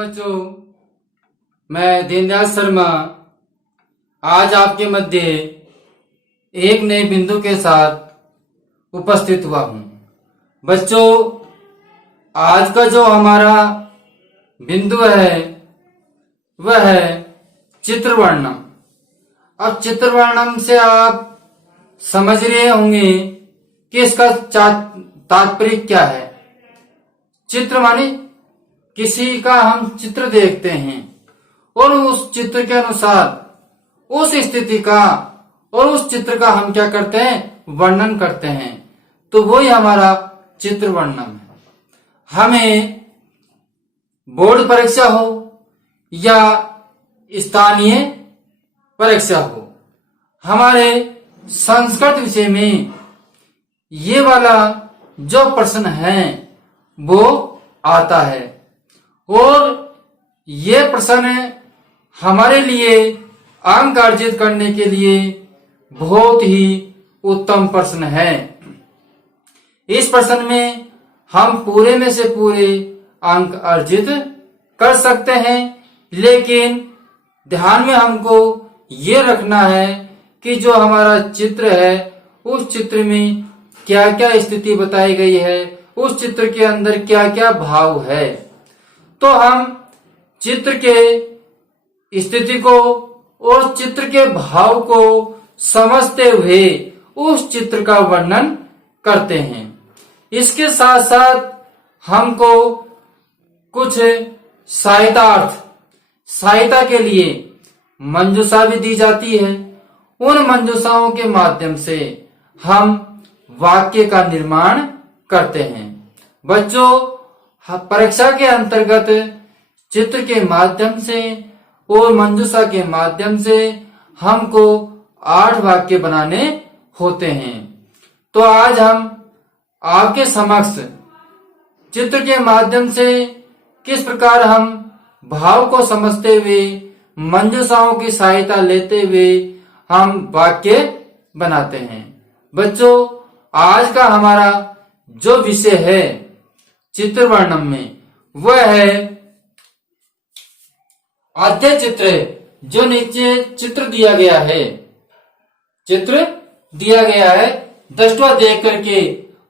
बच्चों, मैं दीनदयाल शर्मा आज आपके मध्य एक नए बिंदु के साथ उपस्थित हुआ हूँ। बच्चों, आज का जो हमारा बिंदु है वह है चित्र वर्णन। अब चित्र वर्णन से आप समझ रहे होंगे कि इसका तात्पर्य क्या है। चित्र माने किसी का हम चित्र देखते हैं और उस चित्र के अनुसार उस स्थिति का और उस चित्र का हम क्या करते हैं, वर्णन करते हैं। तो वही हमारा चित्र वर्णन है। हमें बोर्ड परीक्षा हो या स्थानीय परीक्षा हो, हमारे संस्कृत विषय में ये वाला जो प्रश्न है वो आता है और ये प्रश्न हमारे लिए अंक अर्जित करने के लिए बहुत ही उत्तम प्रश्न है। इस प्रश्न में हम पूरे में से पूरे अंक अर्जित कर सकते हैं, लेकिन ध्यान में हमको ये रखना है कि जो हमारा चित्र है उस चित्र में क्या क्या स्थिति बताई गई है, उस चित्र के अंदर क्या क्या भाव है। तो हम चित्र के स्थिति को और चित्र के भाव को समझते हुए उस चित्र का वर्णन करते हैं। इसके साथ साथ हमको कुछ सहायता के लिए मंजूषा भी दी जाती है। उन मंजूषाओं के माध्यम से हम वाक्य का निर्माण करते हैं। बच्चों, परीक्षा के अंतर्गत चित्र के माध्यम से और मंजूषा के माध्यम से हमको 8 वाक्य बनाने होते हैं। तो आज हम आपके समक्ष चित्र के माध्यम से किस प्रकार हम भाव को समझते हुए मंजूषाओं की सहायता लेते हुए हम वाक्य बनाते हैं। बच्चों, आज का हमारा जो विषय है चित्र वर्णन में वह है आद्य चित्र। जो नीचे चित्र दिया गया है, दृष्टवा देख करके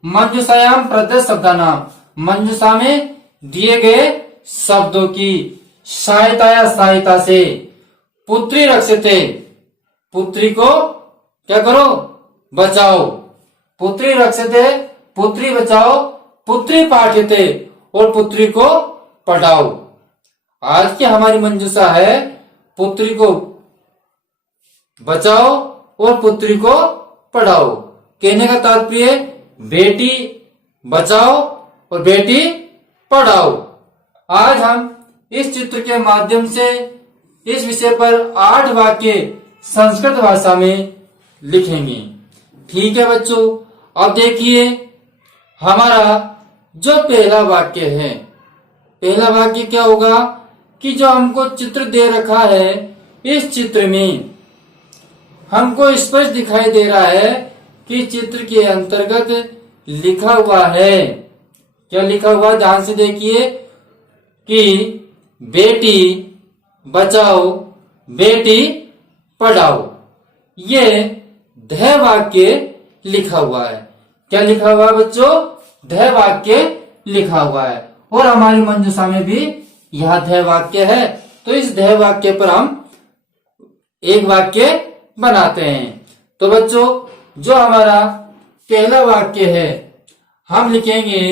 मंजूषायाम प्रदत्त शब्दानाम, मंजूषा में दिए गए शब्दों की सहायता से पुत्री रक्षते, पुत्री को क्या करो, बचाओ। पुत्री रक्षते, पुत्री बचाओ। पुत्री पाठ्यते, और पुत्री को पढ़ाओ। आज की हमारी मंजूषा है पुत्री को बचाओ और पुत्री को पढ़ाओ। कहने का तात्पर्य बेटी बचाओ और बेटी पढ़ाओ। आज हम इस चित्र के माध्यम से इस विषय पर 8 वाक्य संस्कृत भाषा में लिखेंगे। ठीक है बच्चों, अब देखिए हमारा जो पहला वाक्य है, पहला वाक्य क्या होगा कि जो हमको चित्र दे रखा है, इस चित्र में हमको स्पष्ट दिखाई दे रहा है कि चित्र के अंतर्गत लिखा हुआ है। क्या लिखा हुआ, ध्यान से देखिए कि बेटी बचाओ, बेटी पढ़ाओ। ये ध्यय वाक्य लिखा हुआ है। क्या लिखा हुआ बच्चों, ध्यय वाक्य लिखा हुआ है। और हमारी मंजूषा में भी यह ध्यय वाक्य है। तो इस ध्यय वाक्य पर हम एक वाक्य बनाते हैं। तो बच्चों, जो हमारा पहला वाक्य है हम लिखेंगे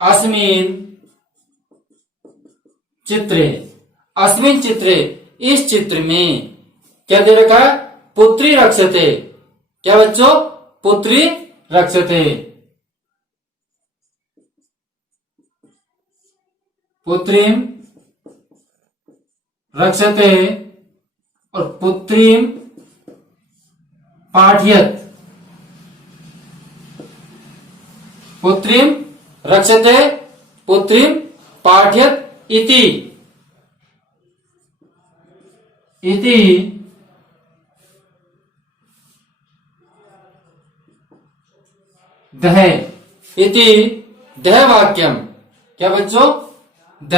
अस्मिन् चित्रे। अस्मिन् चित्रे, इस चित्र में क्या दे रखा है, पुत्री रक्षते। क्या बच्चों, पुत्री रक्षते। पुत्रीं रक्षते और पुत्रीं पाठयत। पुत्रीं रक्षते, पुत्रीं पाठयत इति ध्यय, इति ध्यय वाक्यम। क्या बच्चों? द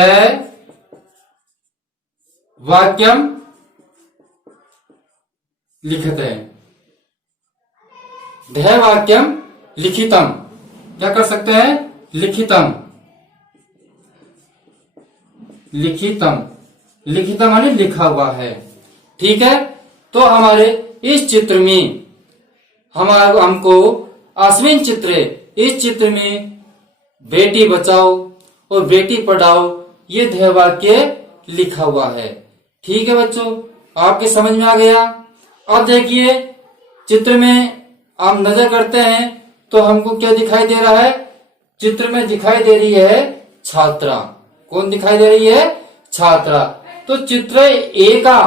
वाक्यम लिखते, ध वाक्यम लिखितम। क्या कर सकते हैं? लिखितम, लिखितम, लिखितम माने लिखा हुआ है। ठीक है, तो हमारे इस चित्र में हमको अस्मिन चित्र, इस चित्र में बेटी बचाओ और बेटी पढ़ाओ ये ध्येय वाक्य लिखा हुआ है। ठीक है बच्चों, आपके समझ में आ गया। अब देखिए चित्र में आप नजर करते हैं तो हमको क्या दिखाई दे रहा है? चित्र में दिखाई दे रही है छात्रा। कौन दिखाई दे रही है? छात्रा। तो चित्र ए का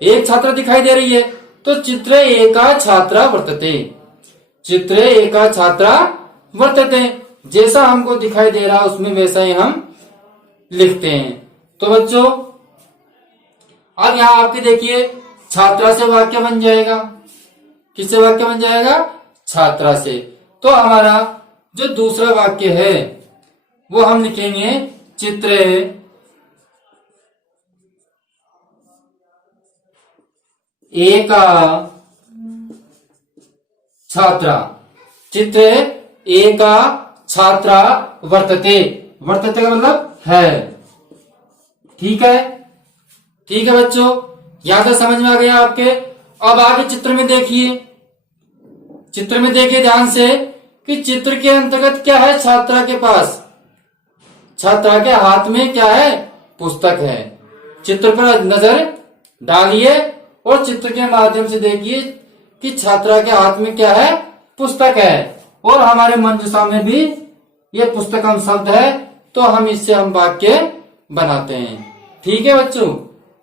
एक छात्रा दिखाई दे रही है, तो चित्र एका छात्रा वर्तते, चित्र एका छात्रा वर्तते, जैसा हमको दिखाई दे रहा उसमें वैसा ही हम लिखते हैं। तो बच्चों अब यहाँ आपके देखिए छात्रा से वाक्य बन जाएगा। किससे वाक्य बन जाएगा? छात्रा से। तो हमारा जो दूसरा वाक्य है वो हम लिखेंगे चित्र एका छात्रा, चित्र एका छात्रा वर्तते, वर्तते का मतलब है। ठीक है, ठीक है बच्चों, यहां तक समझ में आ गया आपके। अब आगे चित्र में देखिए, चित्र में देखिए ध्यान से कि चित्र के अंतर्गत क्या है? छात्रा के पास, छात्रा के हाथ में क्या है? पुस्तक है। चित्र पर नजर डालिए और चित्र के माध्यम से देखिए कि छात्रा के हाथ में क्या है? पुस्तक है। और हमारे मंजूषा में भी ये पुस्तकम शब्द है, तो हम इससे हम वाक्य बनाते हैं। ठीक है बच्चों,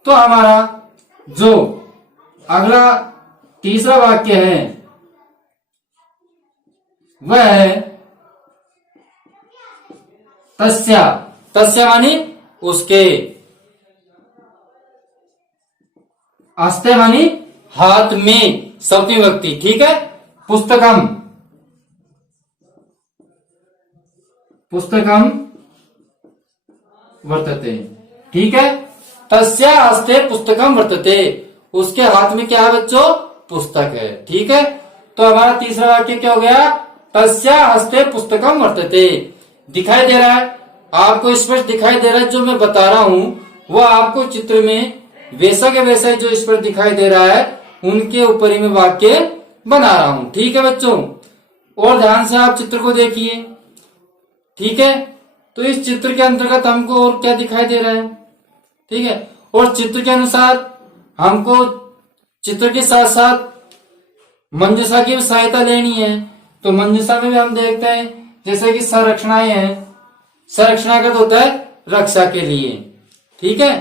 तो हमारा जो अगला तीसरा वाक्य है वह है तस्या। तस्या मानी उसके, अस्ते मानी हाथ में, सप्तमी विभक्ति। ठीक है, पुस्तकम, पुस्तकम वर्तते। ठीक है, तस्या हस्ते पुस्तकम वर्तते, उसके हाथ में क्या है बच्चों? पुस्तक है। ठीक है, तो हमारा तीसरा वाक्य क्या हो गया? तस्या हस्ते पुस्तकम वर्तते। दिखाई दे रहा है आपको, स्पष्ट दिखाई दे रहा है। जो मैं बता रहा हूं वो आपको चित्र में वैसा के वैसा ही जो स्पष्ट दिखाई दे रहा है उनके ऊपर ही मैं वाक्य बना रहा हूं। ठीक है बच्चों, और ध्यान से आप चित्र को देखिए। ठीक है, तो इस चित्र के अंतर्गत हमको और क्या दिखाई दे रहा है? ठीक है, और चित्र के अनुसार हमको चित्र के साथ साथ मंजूषा की भी सहायता लेनी है। तो मंजूषा में भी हम देखते हैं जैसे कि संरचनाएं हैं, संरचना का तो होता है रक्षा के लिए। ठीक है,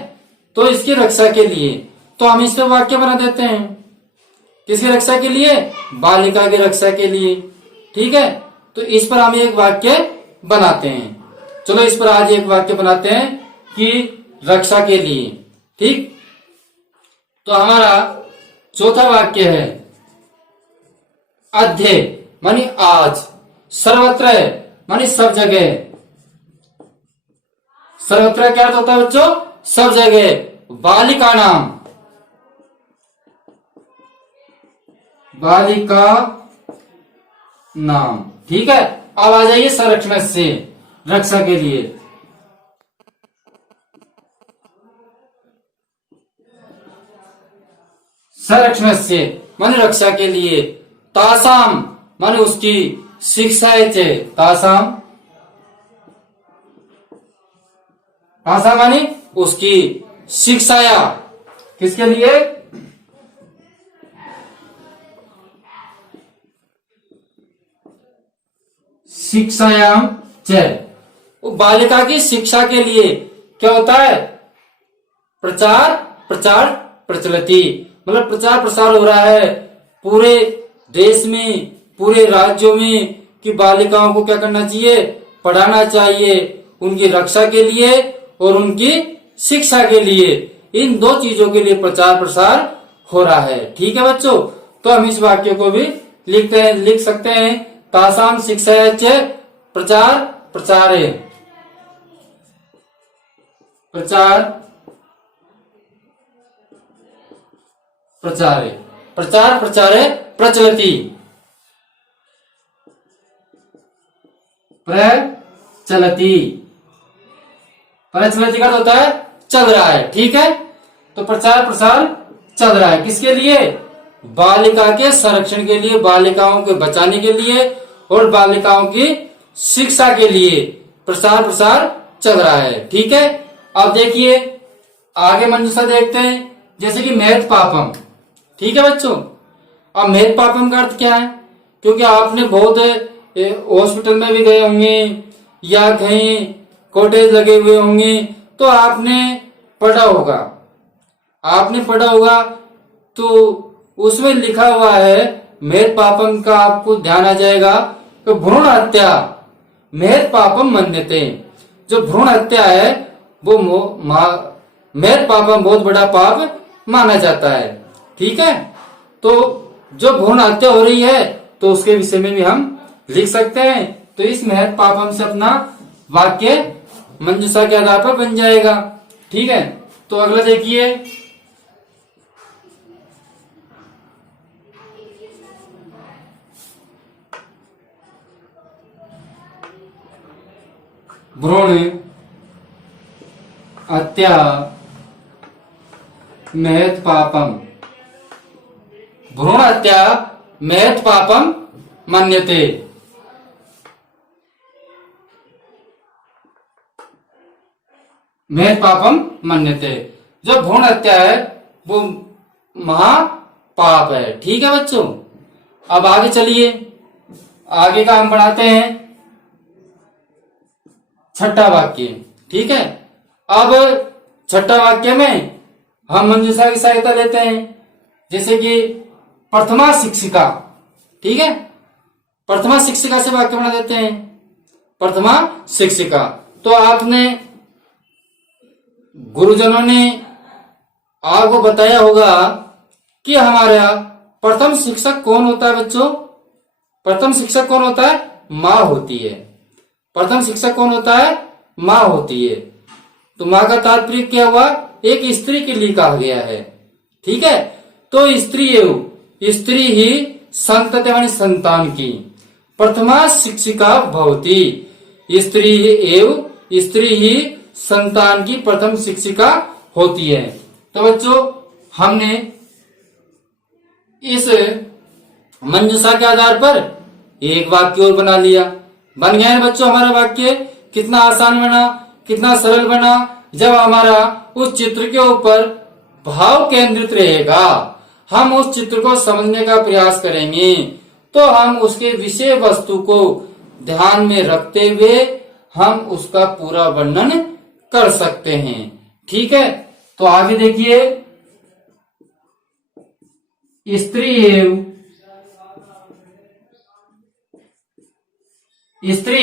तो इसकी रक्षा के लिए तो हम इस पे वाक्य बना देते हैं। किसकी रक्षा के लिए? बालिका की रक्षा के लिए। ठीक है, तो इस पर हम एक वाक्य बनाते हैं। चलो इस पर आज एक वाक्य बनाते हैं कि रक्षा के लिए। ठीक, तो हमारा चौथा वाक्य है अध्य मानी आज, सर्वत्र मानी सब जगह। सर्वत्र क्या अर्थ होता है बच्चों? सब जगह। बालिका नाम, बालिका नाम। ठीक है, अब आ जाइए संरक्षण से, रक्षा के लिए। संरक्षण से माने रक्षा के लिए। तासाम माने उसकी, शिक्षाएं चे, तासाम, तासाम माने उसकी, शिक्षाया किसके लिए? शिक्षायाम च, बालिका की शिक्षा के लिए क्या होता है? प्रचार प्रचार प्रचलती, मतलब प्रचार प्रसार हो रहा है पूरे देश में, पूरे राज्यों में कि बालिकाओं को क्या करना चाहिए? पढ़ाना चाहिए, उनकी रक्षा के लिए और उनकी शिक्षा के लिए। इन दो चीजों के लिए प्रचार प्रसार हो रहा है। ठीक है बच्चों, तो हम इस वाक्य को भी लिखते हैं, लिख सकते हैं तासाम शिक्षा प्रचार प्रचारे। प्रचार प्रचारे, प्रचार प्रचारे प्रचलति, प्रचलति, प्रचलति का होता है चल रहा है। ठीक है, तो प्रचार प्रसार चल रहा है किसके लिए? बालिका के संरक्षण के लिए, बालिकाओं को बचाने के लिए और बालिकाओं की शिक्षा के लिए प्रचार प्रसार चल रहा है। ठीक है, अब देखिए आगे मंजूषा देखते हैं, जैसे कि महत पापम। ठीक है बच्चों, अब महत पापम का अर्थ क्या है? क्योंकि आपने बहुत हॉस्पिटल में भी गए होंगे या कहीं कॉटेज लगे हुए होंगे, तो आपने पढ़ा होगा, तो उसमें लिखा हुआ है महत पापम का आपको ध्यान आ जाएगा तो भ्रूण हत्या महत पापम मन्यते। जो भ्रूण हत्या है वो महत पापम बहुत बड़ा पाप माना जाता है। ठीक है, तो जो भ्रूण हत्या हो रही है तो उसके विषय में भी हम लिख सकते हैं। तो इस महत पापम से अपना वाक्य मंजूषा के आधार पर बन जाएगा। ठीक है, तो अगला देखिए, भ्रूण हत्या महत पापम, भ्रूण हत्या महत पापम मन्यते। महत पापम मन्यते, जो भ्रूण हत्या है वो महापाप है। ठीक है बच्चों, अब आगे चलिए, आगे का हम पढ़ाते हैं छठा वाक्य। ठीक है, अब छठा वाक्य में हम मंजूषा की सहायता लेते हैं, जैसे कि प्रथमा शिक्षिका। ठीक है, प्रथमा शिक्षिका से वाक्य बना देते हैं। प्रथमा शिक्षिका, तो आपने गुरुजनों ने आपको बताया होगा कि हमारा प्रथम शिक्षक कौन होता है बच्चों? प्रथम शिक्षक कौन होता है? माँ होती है। प्रथम शिक्षक कौन होता है? माँ होती है। तो माँ का तात्पर्य क्या हुआ? एक स्त्री के लिए कहा गया है। ठीक है, तो स्त्री ही संतति माने संतान की प्रथमा शिक्षिका भवती। स्त्री ही संतान की प्रथम शिक्षिका होती है। तो बच्चों हमने इस मंजूषा के आधार पर एक वाक्य और बना लिया। बन गया है बच्चों हमारा वाक्य। कितना आसान बना, कितना सरल बना। जब हमारा उस चित्र के ऊपर भाव केंद्रित रहेगा, हम उस चित्र को समझने का प्रयास करेंगे, तो हम उसके विषय वस्तु को ध्यान में रखते हुए हम उसका पूरा वर्णन कर सकते हैं। ठीक है, तो आगे देखिए, स्त्री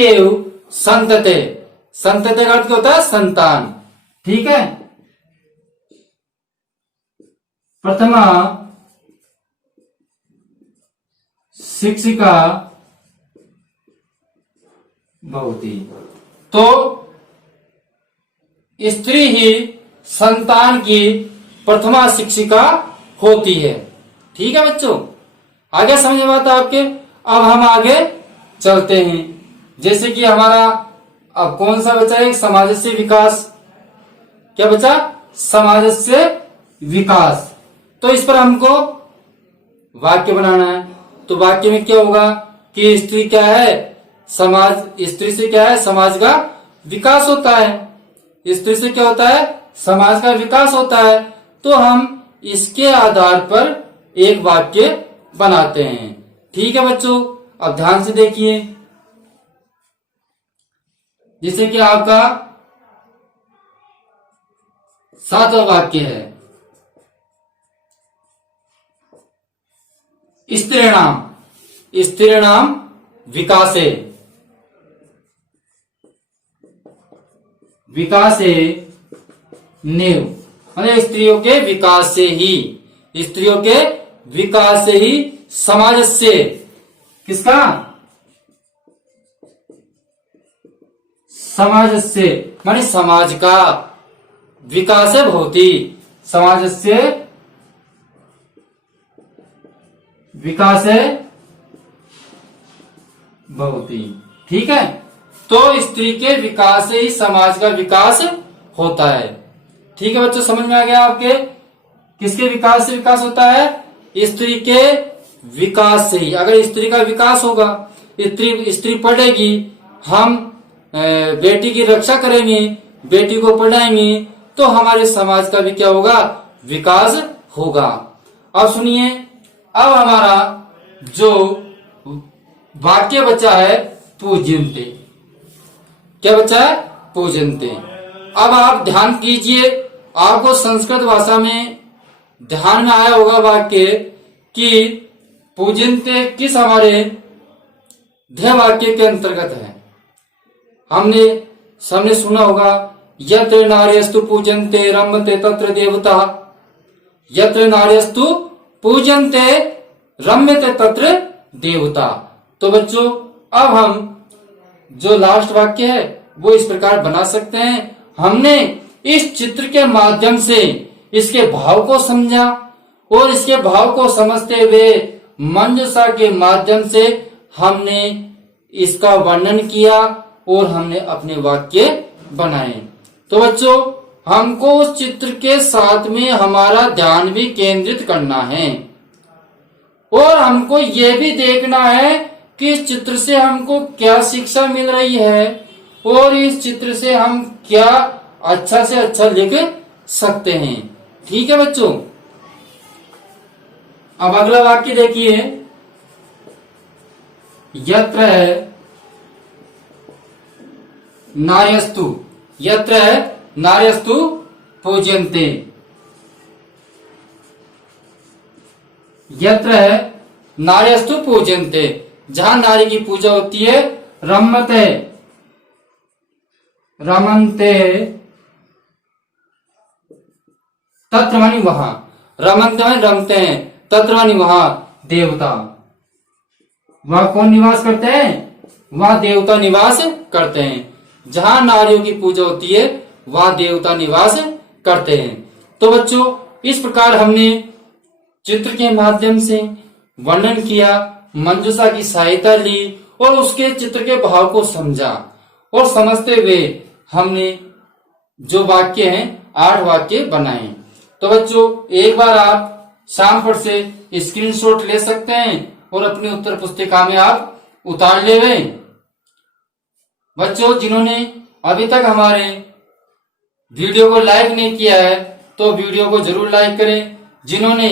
एवं संतते। संतते का अर्थ क्या होता है? संतान। ठीक है, प्रथमा शिक्षिका भवती। तो स्त्री ही संतान की प्रथमा शिक्षिका होती है। ठीक है बच्चों, आगे समझ में आता आपके। अब हम आगे चलते हैं, जैसे कि हमारा अब कौन सा बचा है? समाज से विकास। क्या बचा? समाज से विकास। तो इस पर हमको वाक्य बनाना है। तो वाक्य में क्या होगा कि स्त्री क्या है? स्त्री से क्या है? समाज का विकास होता है। स्त्री से क्या होता है? समाज का विकास होता है। तो हम इसके आधार पर एक वाक्य बनाते हैं। ठीक है बच्चों, अब ध्यान से देखिए, जैसे कि आपका 7वां वाक्य है, स्त्रीणाम विकासे नेव, मतलब स्त्रियों के विकास से ही समाज से, किसका? समाज से माने समाज का, विकासे भवति, समाजस्य विकासे भवति। ठीक है, तो स्त्री के विकास से ही समाज का विकास होता है। ठीक है बच्चों, समझ में आ गया आपके? किसके विकास से विकास होता है? स्त्री के विकास से ही। अगर स्त्री का विकास होगा, स्त्री पढ़ेगी, हम बेटी की रक्षा करेंगे, बेटी को पढ़ाएंगे, तो हमारे समाज का भी क्या होगा? विकास होगा। अब सुनिए, अब हमारा जो वाक्य बचा है पूज्यन्ते। क्या बचा है? पूज्यन्ते। अब आप ध्यान कीजिए, आपको संस्कृत भाषा में ध्यान में आया होगा वाक्य कि पूज्यन्ते किस हमारे ध्येय वाक्य के अंतर्गत है। हमने सुना होगा, यत्र नार्यस्तु पूज्यन्ते रम्यते तत्र देवता। यत्र नार्यस्तु पूज्यन्ते रम्यते तत्र देवता। तो बच्चों, अब हम जो लास्ट वाक्य है वो इस प्रकार बना सकते हैं। हमने इस चित्र के माध्यम से इसके भाव को समझा और इसके भाव को समझते हुए मंजूषा के माध्यम से हमने इसका वर्णन किया और हमने अपने वाक्य बनाए। तो बच्चों, हमको उस चित्र के साथ में हमारा ध्यान भी केंद्रित करना है और हमको ये भी देखना है कि इस चित्र से हमको क्या शिक्षा मिल रही है और इस चित्र से हम क्या अच्छा से अच्छा लिख सकते हैं। ठीक है बच्चों, अब अगला वाक्य देखिए, यत्र नार्यस्तु, यत्र नार्यस्तु पूज्यन्ते। यत्र नार्यस्तु पूज्यन्ते, जहां नारी की पूजा होती है, रमते रमन्ते तत्र मानी वहां, रमन्ते मानी रमते हैं, तत्र मानी वहां देवता। वहां कौन निवास करते हैं? वहां देवता निवास करते हैं। जहां नारियों की पूजा होती है वहां देवता निवास करते हैं। तो बच्चों, इस प्रकार हमने चित्र के माध्यम से वर्णन किया, मंजूषा की सहायता ली और उसके चित्र के भाव को समझा और समझते हुए हमने जो वाक्य हैं 8 वाक्य बनाए। तो बच्चों, एक बार आप शाम पर से स्क्रीनशॉट ले सकते हैं और अपनी उत्तर पुस्तिका में आप उतार ले। बच्चों, जिन्होंने अभी तक हमारे वीडियो को लाइक नहीं किया है तो वीडियो को जरूर लाइक करें। जिन्होंने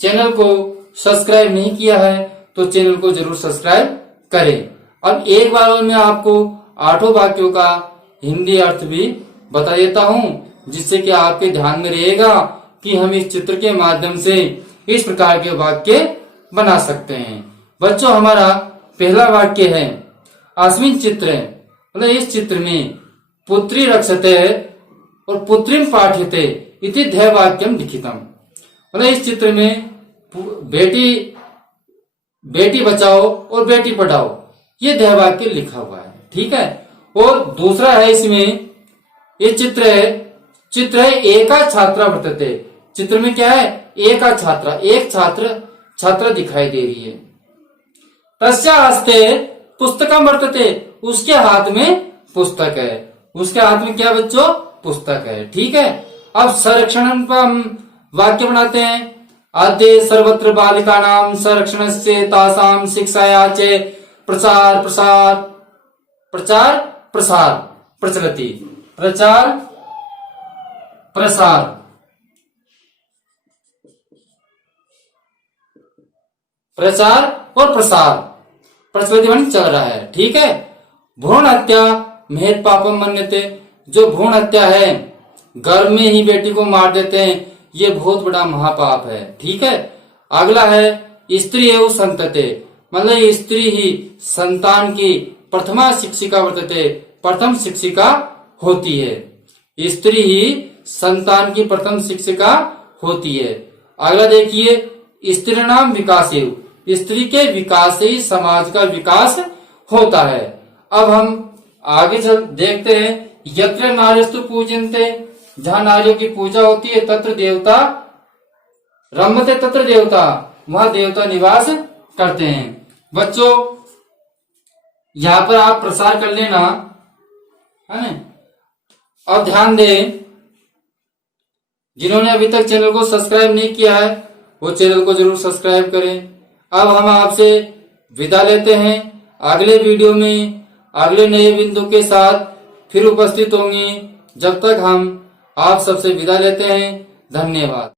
चैनल को सब्सक्राइब नहीं किया है तो चैनल को जरूर सब्सक्राइब करें। अब एक बार और मैं आपको 8 वाक्यों का हिंदी अर्थ भी बता देता हूं, जिससे कि आपके ध्यान में रहेगा कि हम इस चित्र के माध्यम से इस प्रकार के वाक्य बना सकते हैं। बच्चों, हमारा पहला वाक्य है, अस्मिन् चित्रे, मतलब इस चित्र में पुत्री रक्षते और पुत्रीम पाठ्यते इति ध्येय वाक्यम लिखितम। मतलब इस चित्र में बेटी बचाओ और बेटी पढ़ाओ, ये ध्येय वाक्य लिखा हुआ है। ठीक है, और दूसरा है इसमें, ये चित्र है एका छात्रा वर्तते। चित्र में क्या है? एका छात्रा, एक छात्रा दिखाई दे रही है। तस्या हस्ते पुस्तकम वर्तते, उसके हाथ में पुस्तक है। उसके हाथ में क्या बच्चों? पुस्तक है। ठीक है, अब संरक्षण पर हम वाक्य बनाते हैं। अद्य सर्वत्र बालिकानां संरक्षणस्य तासां शिक्षाया च प्रचार प्रचलति। प्रचार प्रसार और प्रसार प्रचलित चल रहा है। ठीक है, भ्रूण हत्या महत् पापम मन्यते, जो भ्रूण हत्या है, गर्भ में ही बेटी को मार देते हैं, ये बहुत बड़ा महापाप है। ठीक है, अगला है स्त्री एवं संतते, मतलब स्त्री ही संतान की प्रथमा शिक्षिका वर्तते, प्रथम शिक्षिका होती है। स्त्री ही संतान की प्रथम शिक्षिका होती है। अगला देखिए, स्त्री नाम विकास, स्त्री के विकास से ही समाज का विकास होता है। अब हम आगे चल देखते हैं, यत्र नार्यस्तु पूज्यन्ते, जहाँ नारियों की पूजा होती है, तत्र देवता रमते, तत्र देवता, वहां देवता निवास करते हैं। बच्चों यहाँ पर आप प्रसार कर लेना, है ना। और ध्यान दें, जिन्होंने अभी तक चैनल को सब्सक्राइब नहीं किया है वो चैनल को जरूर सब्सक्राइब करें। अब हम आपसे विदा लेते हैं। अगले वीडियो में अगले नए बिंदु के साथ फिर उपस्थित होंगे। जब तक हम आप सबसे विदा लेते हैं। धन्यवाद।